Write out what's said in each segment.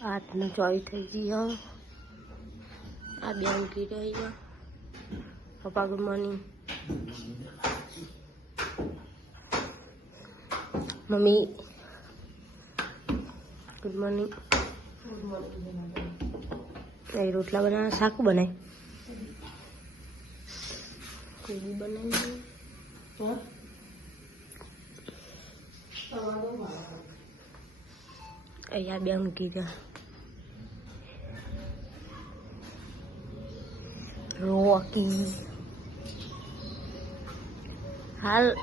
આઠને ચોઈ થઈ ગઈ હા. આ બે ઊંઘી રહી છે પપ્પા good morning. Mummy. Good morning. એ રોટલા બનાવે? શાક બનાય? કોબી બનાવી અહીંયા બે મૂકી ગયા. રોકી. હાલ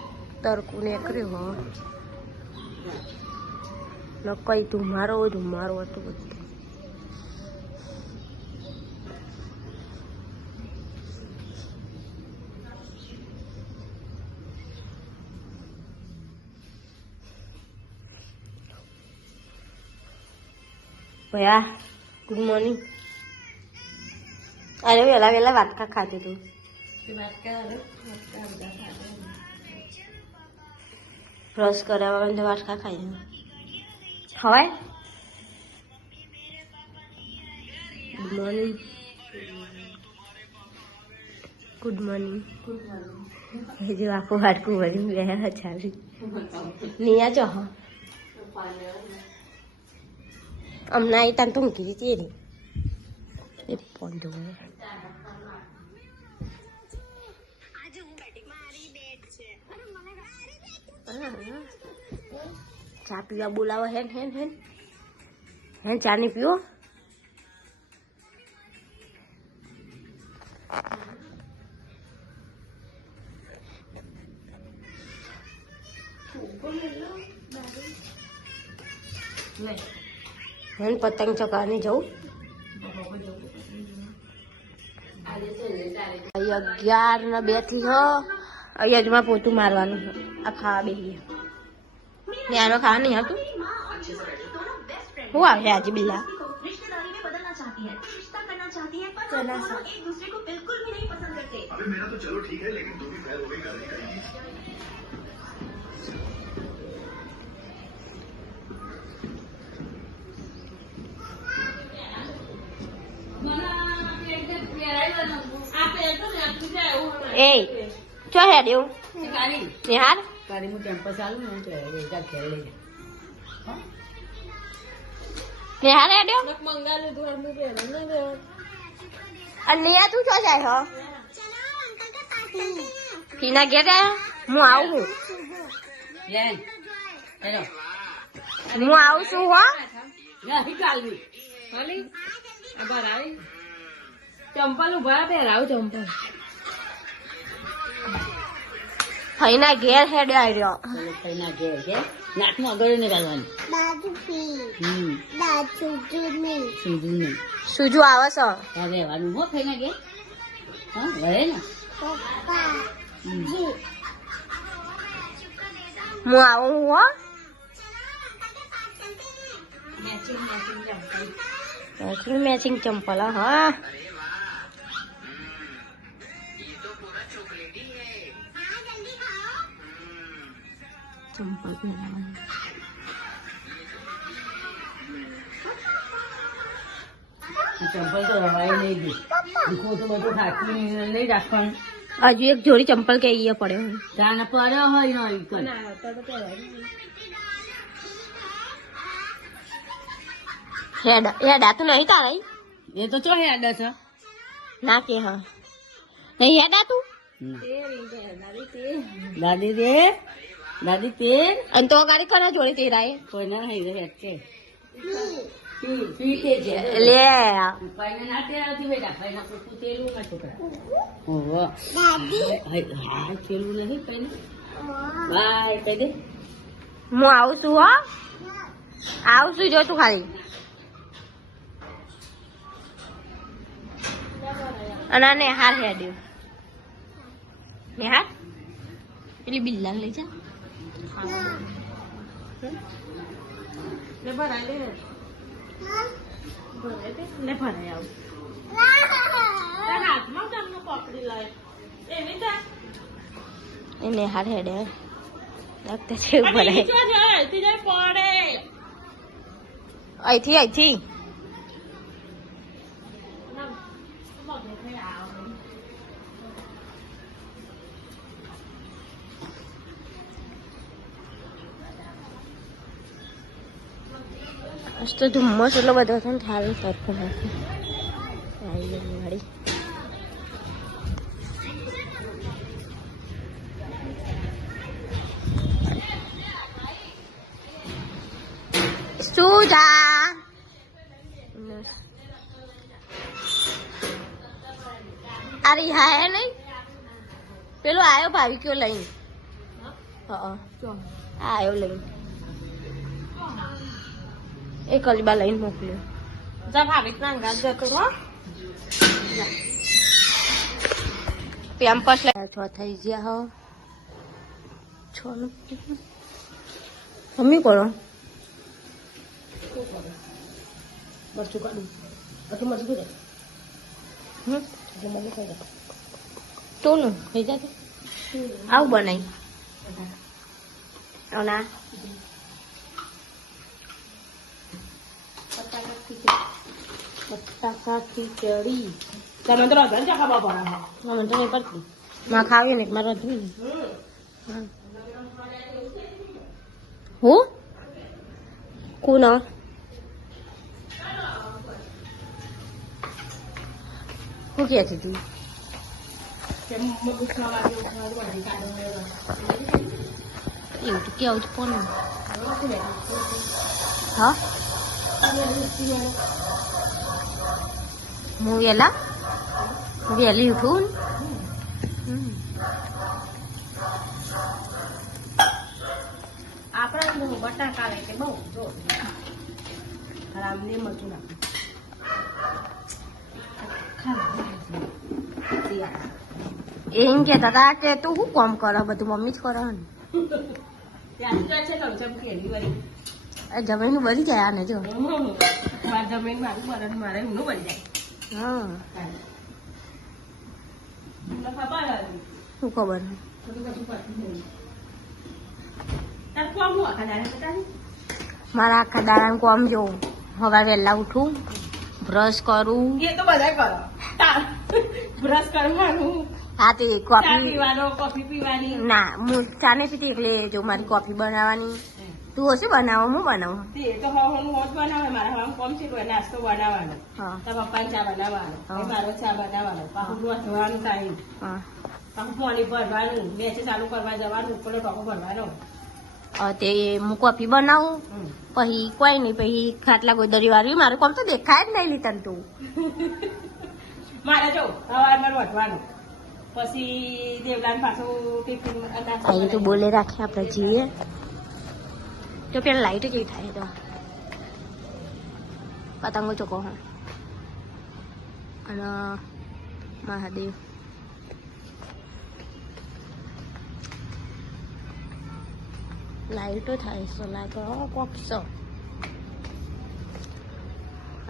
તરકુને નીકળ્યો, હો. ન કઈ તું મારો હોય તું મારો હતું બધું. ભયા ગુડ મોર્નિંગ અરે વેલા વેલા વાટકા ખાતી તું બ્રશ કરાવવા માટે વાટકા ખાઈ ખવાય ગુડ મોર્નિંગ ગુડ મોર્નિંગ જો આખું વાટકું ભરી ગયા ચાલી નિયા જો હા હમણાં એ તાન તો મૂકી દીધી એની એ પોંડો ચા પીવા બોલાવો. હેન હેન હેન. હેન ચા નહીં પીવો? હેન પતંગ ચકાની જવું? અહીં અગિયાર ને બે થી હ અહીંયા જ માં પોતું મારવાનું છે. આ ખાવા બેહીએ ને આનો ખાવા નહીં હતું શું આવે આજે બિલ્લા ચના શાક. अभी मेरा तो चलो ठीक है लेकिन तुम भी फैल हो गई करने એ ચો હેડ એવું નિહાર? તારી હું ટેમ્પો ચાલુ ને તો રેજા ઘેર લઈ જા નિહાર હેડ્યો અને નિયા તું ચો જાય હો? ફીના ઘેર? હું? આવું છું લે હું આવું છું હો. ખાલી? ચંપલ ઊભા પહેરાવ ચંપલ. ફઈના ઘેર હેડ આવ્યો કઈના ઘેર કે નાકમાં અગળ ને ગાલવાની સુજુ આવે છે. તારે રહેવાનું હો કઈના ઘેર. હા વળે ને. હું આવું હો મેચિંગ મેચિંગ ચંપલ હા. ચંપલ પહેરાવાની. ચંપલ તો રવાય નહીં દે તો બધું ખાતું નહીં નહીં રાખવાનું હજુ એક જોડી ચંપલ કે અહીંયા પડ્યો ત્યાં પડ્યો હોય નો. હેડ હેડ તો નહીં તારે? એ તો ચો હેડા છે? ના કે હા. નહીં હેડ તું? દાદી દે. દાદી તેલ અને તો ગાડી કોના જોડી તેરાય? કોઈ ના નહીં રહે કે છે તેલું હા તેલું આવું છું હો. આવું છું જો તું ખાલી. અને નેહાર હેડ્યું. નેહાર? પેલી બિલ્લા લઈ જા. લે ભરાય લે. લે ભરાય આવું. હાથમાં તમને પકડી લાય. એની નેહાર હેડે. લાગતા છે ભરાય. અહીંથી અહીંથી. તો ધુમ્મસ એટલો બધો છે ને થાય સરખો નથી. આવી વાળી આ રિહા હે નહીં? પેલો આયો ભાવી કયો લઈને? હા આ આયો લઈને. એ કલીબા લઈને મોકલ્યો જા ભાભી ના જતો હો પેમ્પસ લે છ થઈ ગયા હો છ નું મમ્મી કરો મરચું કાઢું બધું મરચું દે હમ જે મને કહી દે ટોનું થઈ જાય આવું બનાવી ના બટાકા ખીચડી તમે તો રજા જ ખાવા પડે મને તો નહીં પડતી. માં ખાવી ને મારે રધવી હું. કોણ હું કહે છે તું? એવું તો કેવું હા? હું વહેલી ઉઠું ને હમ. આપણા અંદર બટાકા લે કે બહુ જો આરામને મરચું એમ કેતા હતા કે તું શું કામ કરે બધું મમ્મી જ કરે ને જમીન બળી જાય આને જો જમીન મારું બરડ મારે એમનું હા જાય ખબર શું ખબર? હું આખા દાડે મારા આખા દાડાનું કામ જોઉં. હવે વહેલા ઉઠું બ્રશ કરું. એ તો બધા કરો. બ્રશ કરવાનું. હા તે કોફી પીવાનો કોફી પીવાની. ના હું ચા નહીં પીતી એટલે જો મારી કોફી બનાવવાની. તું હશે બનાવો હું બનાવું? તે તો હું હોજ બનાવે મારા હવાનું કોમ છે કોઈ નાસ્તો બનાવવાનો. હા. પપ્પા ચા બનાવવાનો. મારો ચા બનાવવાનો. પાછું રોધવાનું ટાઈમ હા. પાછું પાણી ભરવાનું મેચે ચાલુ કરવા જવાનું ઉપર ટોકો ભરવાનો. તે હું કોફી બનાવું પછી કોઈ નહીં પછી ખાટલા ગોદરી વાળી મારું કોમ તો દેખાય જ નહીં લીધા તું. મારે જો સવારમાં રોધવાનું પછી દેવલાન પાછું ટિફિન તો બોલે રાખે આપણે જઈએ તો પેલા લાઈટ જેવી થાય તો પતંગો ચોકો હા અને મહાદેવ લાઈટો થાય છે લાઈટો કોકસો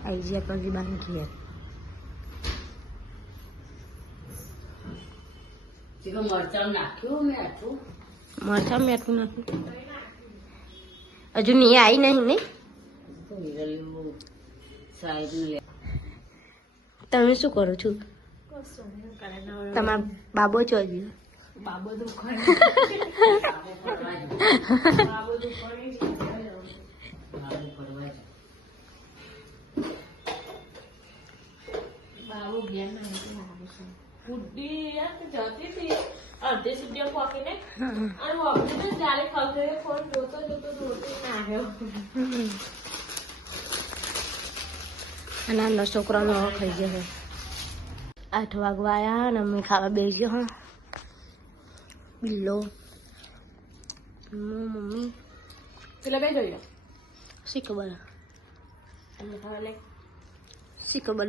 આઈ જ્યા કરી બાંધી ચીકુ મરચાં નાખ્યું મેં આટલું મરચા મેઠું નાખું હજુ નહીં આવી નહીં સાહેબ તમે શું કરો છો? તમારા બાબો છો હજી બાબો તો બાબો ના યાર, જતી હતી. અડધે સુધી પોકીને અને વાપરી ને જ્યારે ખબર ફોન જોતો જોતો જોતો આવ્યો. અને નાનો છોકરો નવો ખાઈ ગયો આઠ વાગવા આવ્યા અને અમે ખાવા બેસી ગયો હા. બિલ્લો. મમ્મી પેલા બે જોઈ લો. શી ખબર? તમને ખબર નહીં? શી ખબર?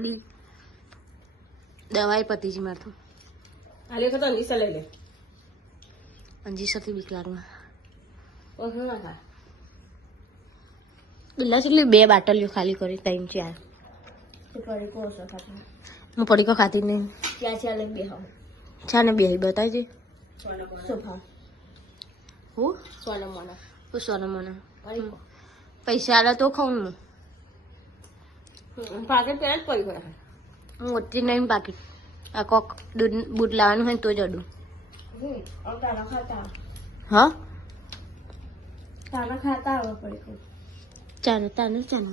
દવાઈ પતી છે મારે તો. લેખો તો નિશા લઈ લે. અંજી સતી બીક ખા બિલ્લા કેટલી બે બાટલીઓ ખાલી કરી ત્રણ ચાર હું પડીકો ખાતી નહીં ક્યાં ચાલે બે છે ને બે બતાવી દે સોફા હું સોના મોના હું સોના મને પડી પૈસા આલે તો ખાઉં હું પાકેટ પેલા જ પડી ગયા ઓછી નહીં પાકીટ આ કોક દૂધ બૂટ લાવવાનું હોય ને તો જ અડું હા? તારા ખાતા પડી ચાલો તાને ચાલો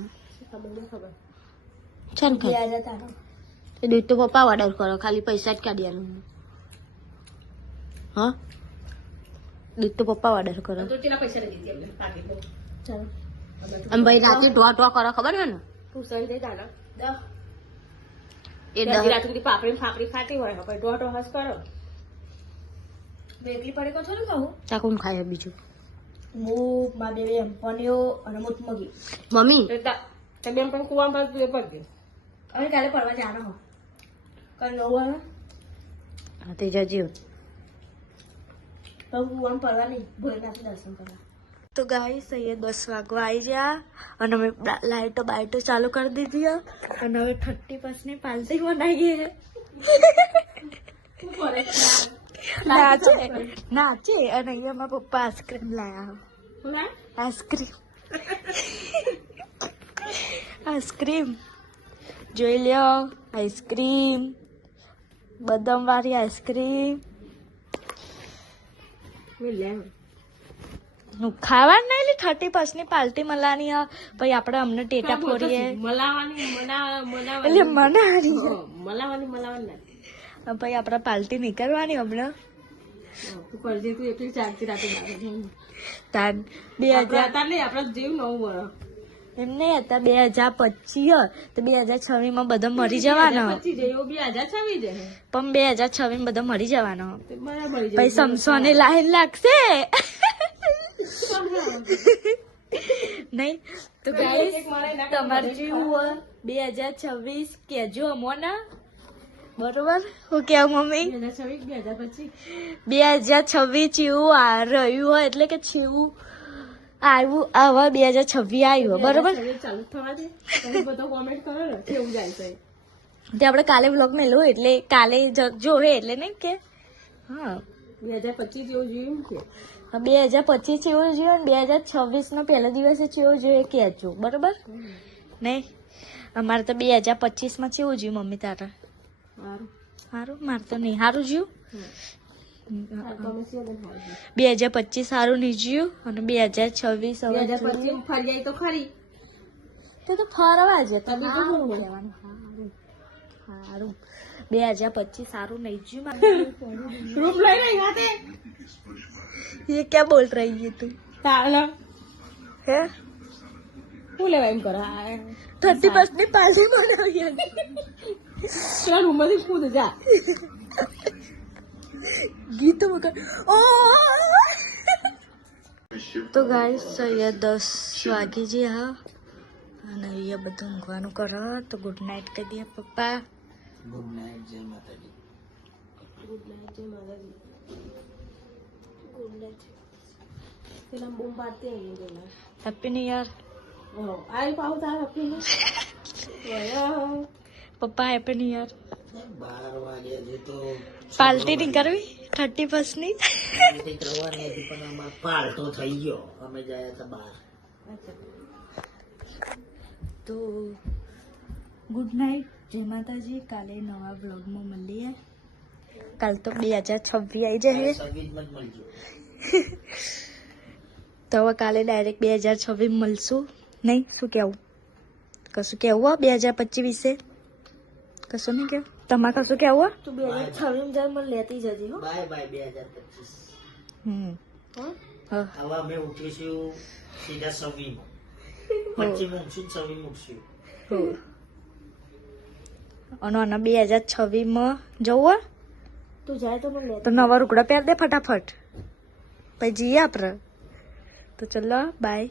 તો દૂધ તો પપ્પા ઓર્ડર કરો ખાલી પૈસા જ કાઢી આલું. હા? દૂધ તો પપ્પા ઓર્ડર કરો. તો કેટલા પૈસા લઈ દીધી અમને પાકીટમાં ચાલો. અને ભાઈ રાતે ઢોવા ઢોવા કરો ખબર છે ને? એ એ દહ. રાત સુધી પાપડી ફાપડી ખાતી હોય પછી દોઢ હસ કરો એકલી પડે કહો ને કહું? તા કોણ ખાય બીજું? હું મારા એમ એમ્પનીઓ અને મોટ મગી. મમ્મી? તે બેન પણ કુવા પર પડ પડતી અમે કાલે પડવા જાનો હો. કાલે નવ આવે હા તે જજો. તો કુવા પડવા નહીં ભોલેનાથ દર્શન કરવા. તો ગાઈસ અહીંયા દસ વાગવા આવી ગયા અને અમે લા- લાઈટો બાઈટો ચાલુ કરી દીધી. અને હવે થર્ટી ની પાલટી બનાવીએ નાચે? નાચે? અને અહીંયા પપ્પા આઈસ્ક્રીમ લાયા. આઈસ્ક્રીમ આઈસ્ક્રીમ જોઈ લ્યો આઈસ્ક્રીમ બદામ વાળી આઈસ્ક્રીમ હું ખાવા નહીં થર્ટી ની પાર્ટી હે પછી આપણે અમને ટેટા ફોડીએ મલાવાની મલાવાની મલાવાની પછી આપણે પાર્ટી નીકળવાની હમણાં. તાન બે હજાર જીવ નવું એમ નહીં હતા બે હજાર પચીસ તો બે હજાર છવ્વીસમાં બધા મરી જવાનો. પણ બે હજાર છવ્વીસ બધા મરી જવાનો. પછી સમસોને લાઈન લાગશે. નહીં તો તમારે જેવું બે હજાર છવ્વીસ કેજો અમોને. બરોબર? હું કે મમ્મી? બે હજાર છવ્વીસ જેવું આ રહ્યું હોય એટલે કે છેવું આવ્યું આવા બે હજાર છવ્વીસ આવ્યું બરોબર? ને તે આપણે કાલે બ્લોગ મેલો એટલે કાલે જ- જોવે એટલે નહીં કે? હા બે હજાર પચીસ જેવું જોયું કે. બે હજાર પચીસ જેવું જોયું બે હજાર છવ્વીસ નો પહેલો દિવસે કેવું જોઈએ કહેજો બરોબર? નહીં? અમારે તો બે હજાર પચીસમાં કેવું જોયું મમ્મી તારા. સારું સારું મારે તો નહીં સારું જ્યું હા, તમે શું ને સારું. બે હજાર પચીસ સારું નહીં જ્યું અને બે હજાર છવ્વીસ બે હજાર પચીસ ફરી જાય તો ખરી તે તો ફરવા જ તો તમે સારું શું કહેવાનું સારું સારું બે હજાર પચીસ સારું નહીં જ્યું રૂમ લઈ રહી હાથે ये क्या बोल रही है तू ચાલો है શું લેવા એમ કરો આ थर्टी फर्स्ट ની પાર્ટી બનાવી પેલા રૂમમાંથી કૂદ જા. ગીતો વગર ઓ! તો ગાઈસ અહીંયા દસ વાગી છે હા. અને અહીંયા બધું ઊંઘવાનું કરો. તો ગુડ નાઇટ કહી દે પપ્પા. ગુડ નાઇટ જય માતાજી. ગુડ નાઇટ પેલા બૂમ પાડતી આવી ગયેલા હેપી ન્યુ યર આઈ પાઉ તાર આપી પપ્પા હેપી ન્યુ યર બાર વાગે હજી તો પાર્ટી નહીં કરવી થર્ટી ફર્સ્ટની પાર્ટી કરવાની હતી પણ અમારે પાલટો થઈ ગયો અમે ગયા હતા બહાર તો ગુડ નાઇટ જય માતાજી કાલે નવા બ્લોગમાં મળીએ કાલ તો બે હજાર છવ્વીસ આવી જશે સગીજમાં જ મળજો તો હવે કાલે ડાયરેક્ટ બે હજાર છવ્વીસ મળશું નહીં શું કહેવું કશું કહેવું હો બે હજાર પચીસ વિશે કશું નહીં કે? તમારે કશું કહેવું હો? તું બે હજાર છવ્વીસ હજાર મને લેતી જતી હો. બાય બાય બે હજાર પચીસ. હમ. હા? હા. હવે અમે ઉઠીશું સીધા સવીમાં પચીસ મૂકશું સવી મૂકશું હો. અને આના બે હજાર છવ્વીસમાં જવું હોય તું જાય તો મને તો નવા રૂકડા પહેર દે ફટાફટ. પછી જઈએ આપણે. તો ચલો બાય.